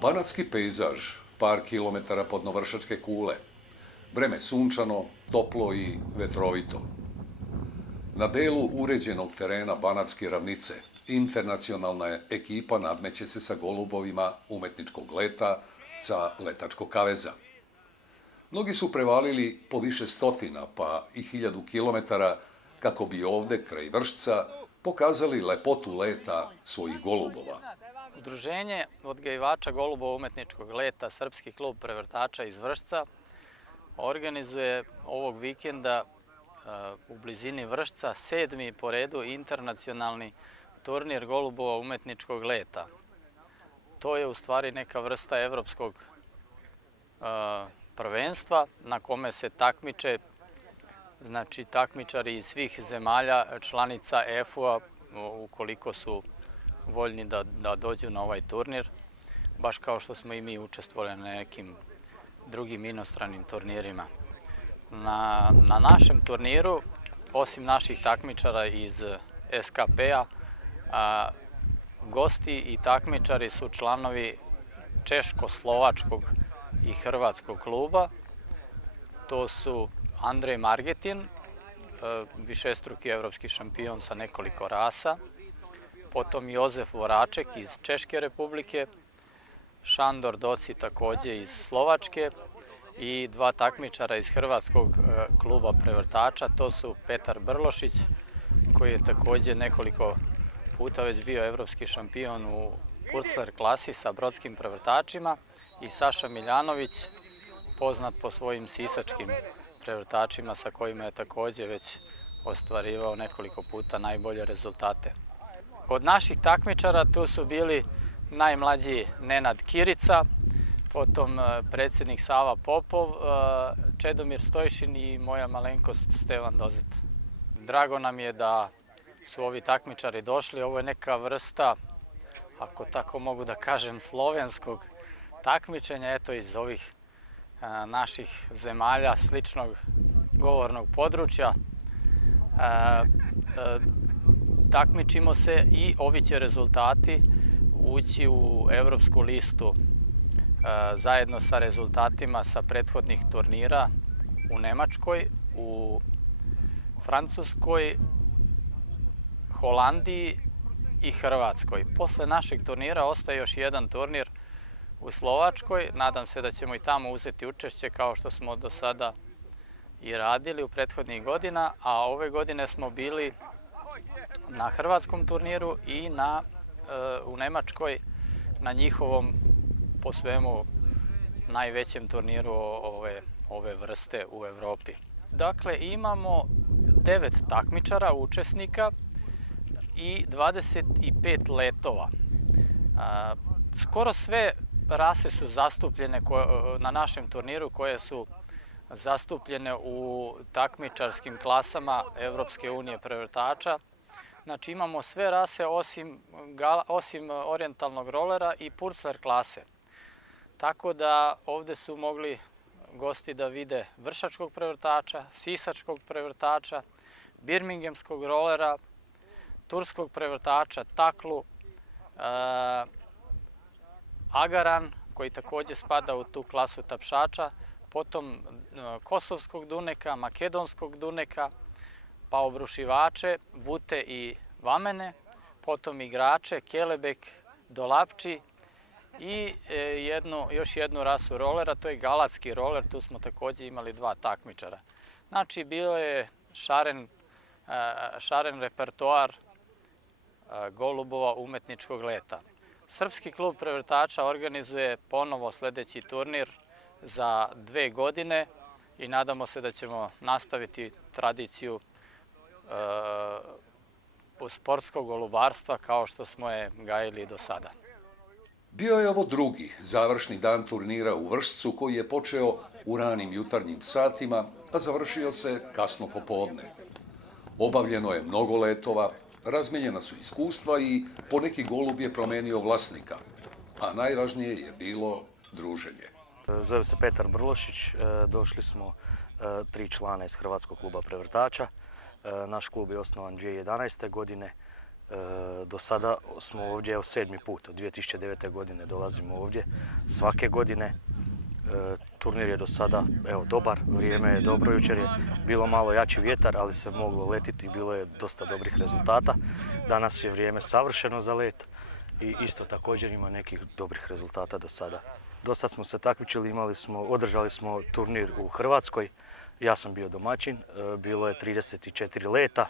Banatski pejzaž, par kilometara podnovršačke kule. Vreme sunčano, toplo i vetrovito. Na delu uređenog terena Banatske ravnice internacionalna ekipa nadmeće se sa golubovima umetničkog leta sa Letačkog kaveza. Mnogi su prevalili po više stotina, pa i 1000 kilometara kako bi ovde, kraj Vršca, pokazali lepotu leta svojih golubova. Udruženje odgajivača golubova umetničkog leta, Srpski klub prevrtača iz Vršca, organizuje ovog vikenda u blizini Vršca 7. po redu internacionalni turnir golubova umetničkog leta. To je u stvari neka vrsta evropskog prvenstva na kome se takmiče, znači takmičari iz svih zemalja članica EFU-a ukoliko su voljni da dođu na ovaj turnir, baš kao što smo i mi učestvovali na nekim drugim inostranim turnirima. Na našem turniru, osim naših takmičara iz SKP-a, gosti i takmičari su članovi Češko-Slovačkog i Hrvatskog kluba. To su Andrej Margetin, višestruki evropski šampion sa nekoliko rasa, potom Jozef Voraček iz Češke republike, Šandor Doci takođe iz Slovačke i dva takmičara iz Hrvatskog kluba prevrtača, to su Petar Brlošić, koji je takođe nekoliko puta već bio evropski šampion u Purzler klasi sa brodskim prevrtačima, i Saša Miljanović, poznat po svojim sisačkim prevrtačima sa kojima je takođe već ostvarivao nekoliko puta najbolje rezultate. Od naših takmičara tu su bili najmlađi Nenad Kirica, potom predsjednik Sava Popov, Čedomir Stojšin i moja malenkost Stevan Dozet. Drago nam je da su ovi takmičari došli. Ovo je neka vrsta, ako tako mogu da kažem, slovenskog takmičenja, eto iz ovih naših zemalja sličnog govornog područja. Takmičimo se i ovi će rezultati ući u evropsku listu zajedno sa rezultatima sa prethodnih turnira u Nemačkoj, u Francuskoj, Holandiji i Hrvatskoj. Posle našeg turnira ostaje još jedan turnir u Slovačkoj. Nadam se da ćemo i tamo uzeti učešće kao što smo do sada i radili u prethodnih godina, a ove godine smo bili na hrvatskom turniru i u Nemačkoj na njihovom po svemu najvećem turniru ove vrste u Evropi. Dakle, imamo 9 takmičara, učesnika i 25 letova. Skoro sve rase su zastupljene na našem turniru, koje su zastupljene u takmičarskim klasama Evropske unije prevrtača. Znači imamo sve rase osim orijentalnog rolera i Purzler klase. Tako da ovde su mogli gosti da vide vršačkog prevrtača, sisačkog prevrtača, birmingemskog rolera, turskog prevrtača, taklu, agaran, koji takođe spada u tu klasu tapšača, potom kosovskog duneka, makedonskog duneka, pa obrušivače, vute i vamene, potom igrače, kelebek, dolapči i još jednu rasu rolera, to je galatski roler, tu smo takođe imali 2 takmičara. Znači, bilo je šaren repertoar golubova umetničkog leta. Srpski klub prevrtača organizuje ponovo sledeći turnir za 2 godine i nadamo se da ćemo nastaviti tradiciju sportskog golubarstva kao što smo je gajili do sada. Bio je ovo drugi, završni dan turnira u Vršcu koji je počeo u ranim jutarnjim satima, a završio se kasno popodne. Obavljeno je mnogo letova, razmenjena su iskustva i poneki golub je promenio vlasnika, a najvažnije je bilo druženje. Zove se Petar Brlošić, došli smo 3 člana iz Hrvatskog kluba prevrtača. Naš klub je osnovan 2011. godine. Do sada smo ovdje 7. put, od 2009. godine dolazimo ovdje svake godine. Turnir je do sada dobar, vrijeme je dobro, jučer je bilo malo jači vjetar, ali se moglo letiti i bilo je dosta dobrih rezultata. Danas je vrijeme savršeno za let i isto također ima nekih dobrih rezultata do sada. Do sad smo se takmičili, održali smo turnir u Hrvatskoj, ja sam bio domaćin, bilo je 34 leta,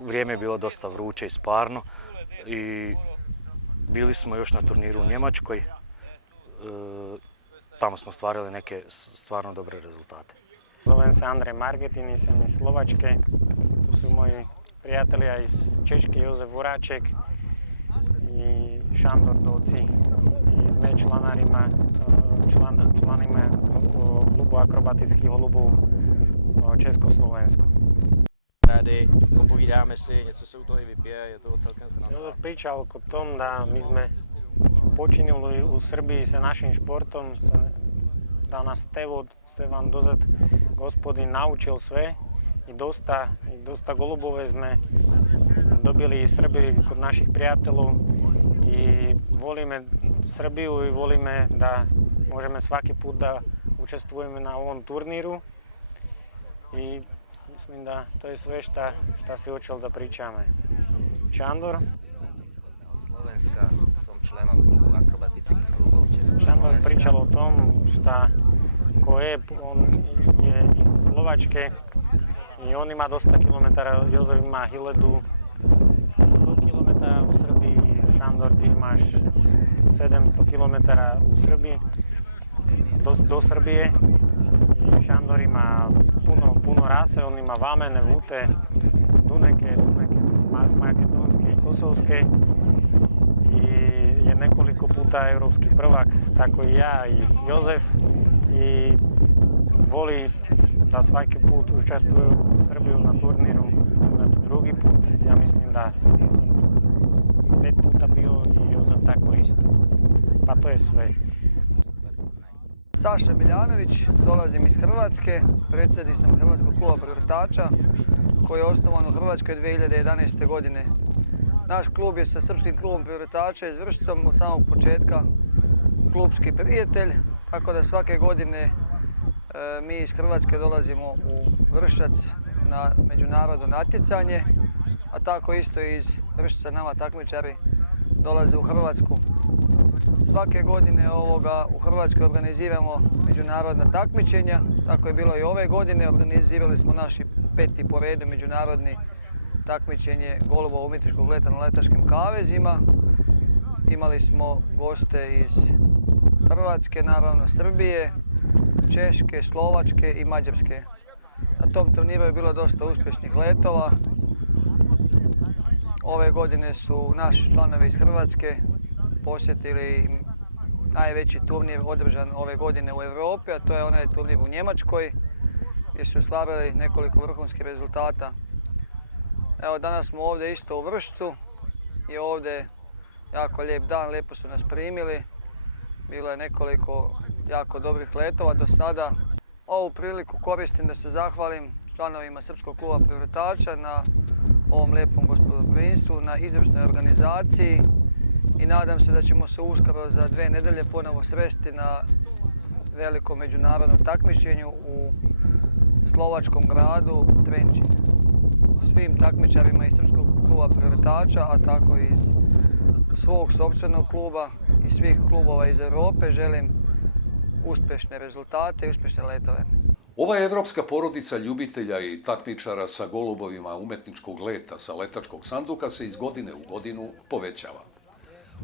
vrijeme je bilo dosta vruće i sparno i bili smo još na turniru u Njemačkoj. Tamo smo stvarili neke stvarno dobre rezultate. Zovem se Andrej Margetin i sam iz Slovačke. Tu su moji prijatelja iz Češke, Jozef Voraček i Šandor Doci. I sme članima klubu akrobatických holubů Československo. Tady popovídáme si, něco se u toho i vypije, je to celkem sranda. Jozef pričal o tom da mi sme počinili u Srbiji sa našim športom, da nas Stevan Dozet gospodin naučil sve i dosta golubove sme dobili iz Srbije kod naših prijatelja i volime Srbiju i volime da možeme svaki put da učestvujeme na ovom turniru i mislim da to je sve šta si hoćel da pričame. Šandor? Slovenska, som členom klubu akrobatických klubov Československa. Šandor pričal o tom, on je iz Slovačke i on ima dosta kilometara, Jozef ima 1100 kilometara u Srbiji, Šandor ti imaš 700 kilometara u Srbiji, do Srbije. I Šandor ima puno rase, on ima vamene, vute, duneke makedonske i kosovske i je nekoliko puta europski prvak, tako i ja i Jozef i voli da svaki put učestvuje u Srbiju na turniru, drugi put, ja mislim da sam 5 puta bio i Jozef tako isto. Pa to je sve. Saša Miljanović, dolazim iz Hrvatske, predsjednik sam Hrvatskog kluba privrtača koji je osnovan u Hrvatskoj 2011. godine. Naš klub je sa Srpskim klubom privrtača iz Vršcom od samog početka klubski prijatelj, tako da svake godine mi iz Hrvatske dolazimo u Vršac na međunarodno natjecanje, a tako isto iz Vršca nama takmičari dolaze u Hrvatsku. Svake godine u Hrvatskoj organiziramo međunarodna takmičenja, tako je bilo i ove godine. Organizirali smo naši 5. po redu međunarodni takmičenje golubova umjetničkog leta na letačkim kavezima. Imali smo goste iz Hrvatske, naravno Srbije, Češke, Slovačke i Mađarske. Na tom turniru je bilo dosta uspješnih letova. Ove godine su naši članovi iz Hrvatske posjetili najveći turnir održan ove godine u Europi, a to je onaj turnir u Njemačkoj, gdje su ostvarili nekoliko vrhunskih rezultata. Evo, danas smo ovdje isto u Vršcu i ovdje jako lijep dan, lijepo su nas primili. Bilo je nekoliko jako dobrih letova do sada. Ovu priliku koristim da se zahvalim članovima Srpskog kluba privrtača na ovom lijepom gostoprimstvu, na izvrsnoj organizaciji i nadam se da ćemo se uskoro za 2 nedelje ponovo sresti na velikom međunarodnom takmičenju u slovačkom gradu Trenčin. Svim takmičarima iz Srpskog kluba privrtača, a tako i iz svog sopstvenog kluba i svih klubova iz Europe želim uspješne rezultate i uspješne letove. Ova evropska porodica ljubitelja i takmičara sa golubovima umetničkog leta sa letačkog sanduka se iz godine u godinu povećava.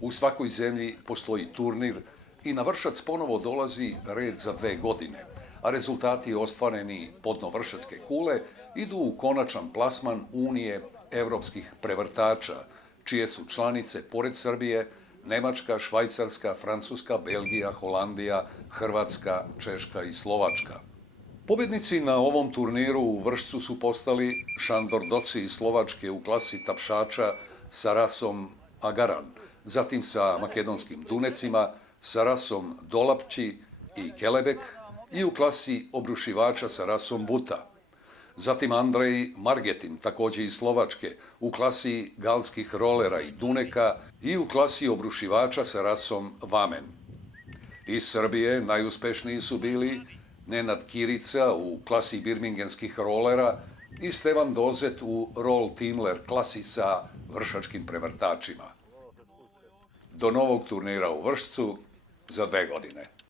U svakoj zemlji postoji turnir i na Vršac ponovo dolazi red za 2 godine, a rezultati ostvareni podno Vršačke kule idu u konačan plasman Unije evropskih prevrtača, čije su članice pored Srbije Nemačka, Švajcarska, Francuska, Belgija, Holandija, Hrvatska, Češka i Slovačka. Pobjednici na ovom turniru u Vršcu su postali Šandor Doci iz Slovačke u klasi tapšača sa rasom Agaran, zatim sa makedonskim Dunecima, sa rasom Dolapći i Kelebek i u klasi obrušivača sa rasom Buta. Zatim Andrej Margetin, također iz Slovačke, u klasi galskih rolera i duneka i u klasi obrušivača sa rasom Vamen. Iz Srbije najuspešniji su bili Nenad Kirica u klasi birmingenskih rolera i Stevan Dozet u Roll Timler klasi sa vršačkim prevrtačima. Do novog turnira u Vršcu za 2 godine.